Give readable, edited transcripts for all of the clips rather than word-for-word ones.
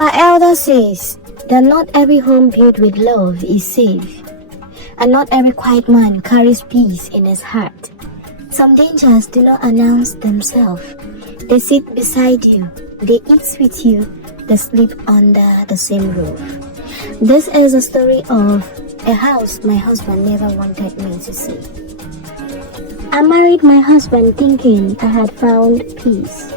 Our elder says that not every home built with love is safe, and not every quiet man carries peace in his heart. Some dangers do not announce themselves. They sit beside you, they eat with you, they sleep under the same roof. This is a story of a house my husband never wanted me to see. I married my husband thinking I had found peace.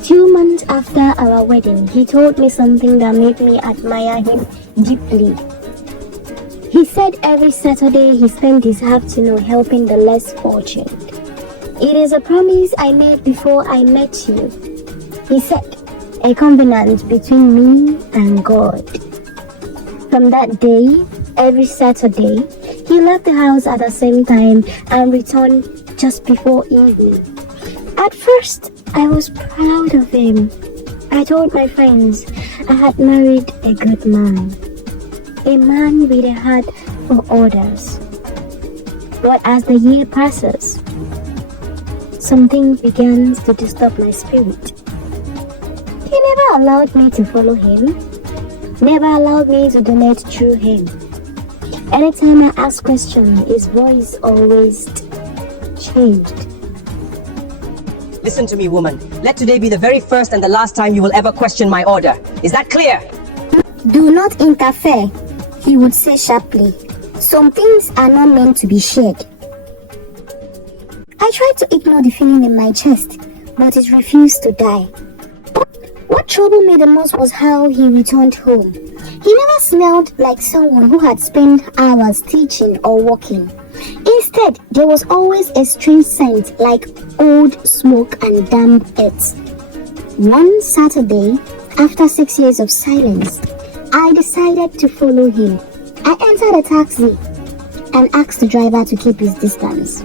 2 months after our wedding, he told me something that made me admire him deeply. He said every Saturday he spent his afternoon helping the less fortunate. It is a promise I made before I met you. He said, a covenant between me and God. From that day, every Saturday, he left the house at the same time and returned just before evening. At first, I was proud of him. I told my friends I had married a good man. A man with a heart for others. But as the year passes, something begins to disturb my spirit. He never allowed me to follow him. Never allowed me to donate through him. Anytime I ask questions, his voice always changed. Listen to me, woman. Let today be the very first and the last time you will ever question my order. Is that clear? Do not interfere, he would say sharply. Some things are not meant to be shared. I tried to ignore the feeling in my chest, but it refused to die. What troubled me the most was how he returned home. He never smelled like someone who had spent hours teaching or working. Instead, there was always a strange scent like old smoke and damp earth. One Saturday, after 6 years of silence, I decided to follow him. I entered a taxi and asked the driver to keep his distance.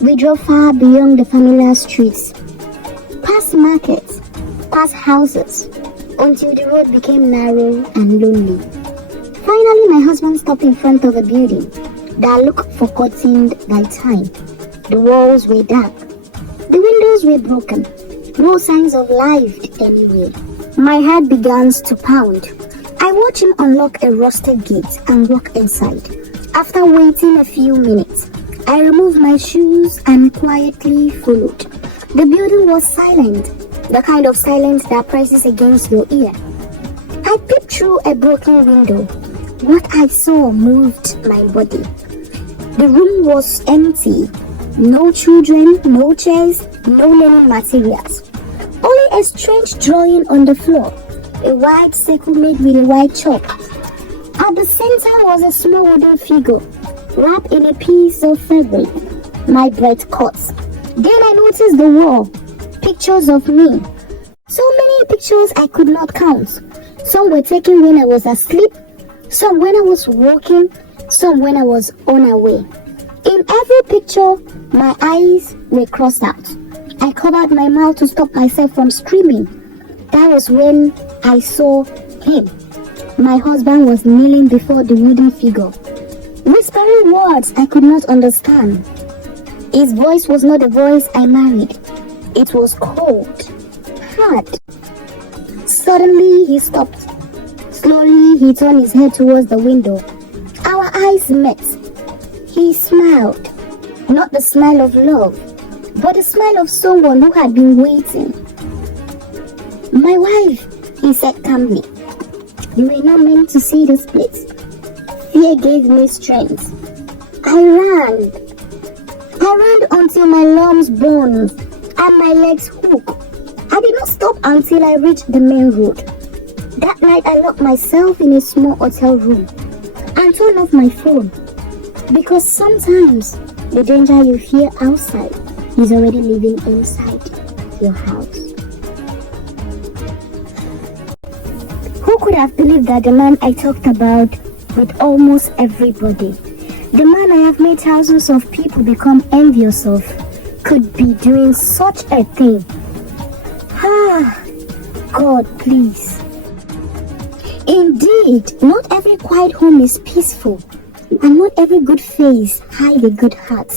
We drove far beyond the familiar streets, past markets, past houses, until the road became narrow and lonely. Finally, my husband stopped in front of a building that looked forgotten by time. The walls were dark. The windows were broken. No signs of life anywhere. My heart began to pound. I watched him unlock a rusted gate and walk inside. After waiting a few minutes, I removed my shoes and quietly followed. The building was silent, the kind of silence that presses against your ear. I peeped through a broken window. What I saw moved my body. The room was empty. No children, no chairs, no learning materials. Only a strange drawing on the floor. A white circle made with a white chalk. At the center was a small wooden figure, wrapped in a piece of fabric. My breath caught. Then I noticed the wall. Pictures of me. So many pictures I could not count. Some were taken when I was asleep, some when I was walking, some when I was unaware. In every picture, my eyes were crossed out. I covered my mouth to stop myself from screaming. That was when I saw him. My husband was kneeling before the wooden figure, whispering words I could not understand. His voice was not the voice I married. It was cold, hard. Suddenly he stopped. Slowly he turned his head towards the window. Our eyes met. He smiled. Not the smile of love, but the smile of someone who had been waiting. My wife, he said calmly. You were not meant to see this place. Fear gave me strength. I ran until my lungs burned and my legs hooked. I did not stop until I reached the main road. That night I locked myself in a small hotel room and turned off my phone, because sometimes the danger you fear outside is already living inside your house. Who could have believed that the man I talked about with almost everybody, the man I have made thousands of people become envious of, could be doing such a thing? God, please. Indeed, not every quiet home is peaceful, and not every good face hides a good heart.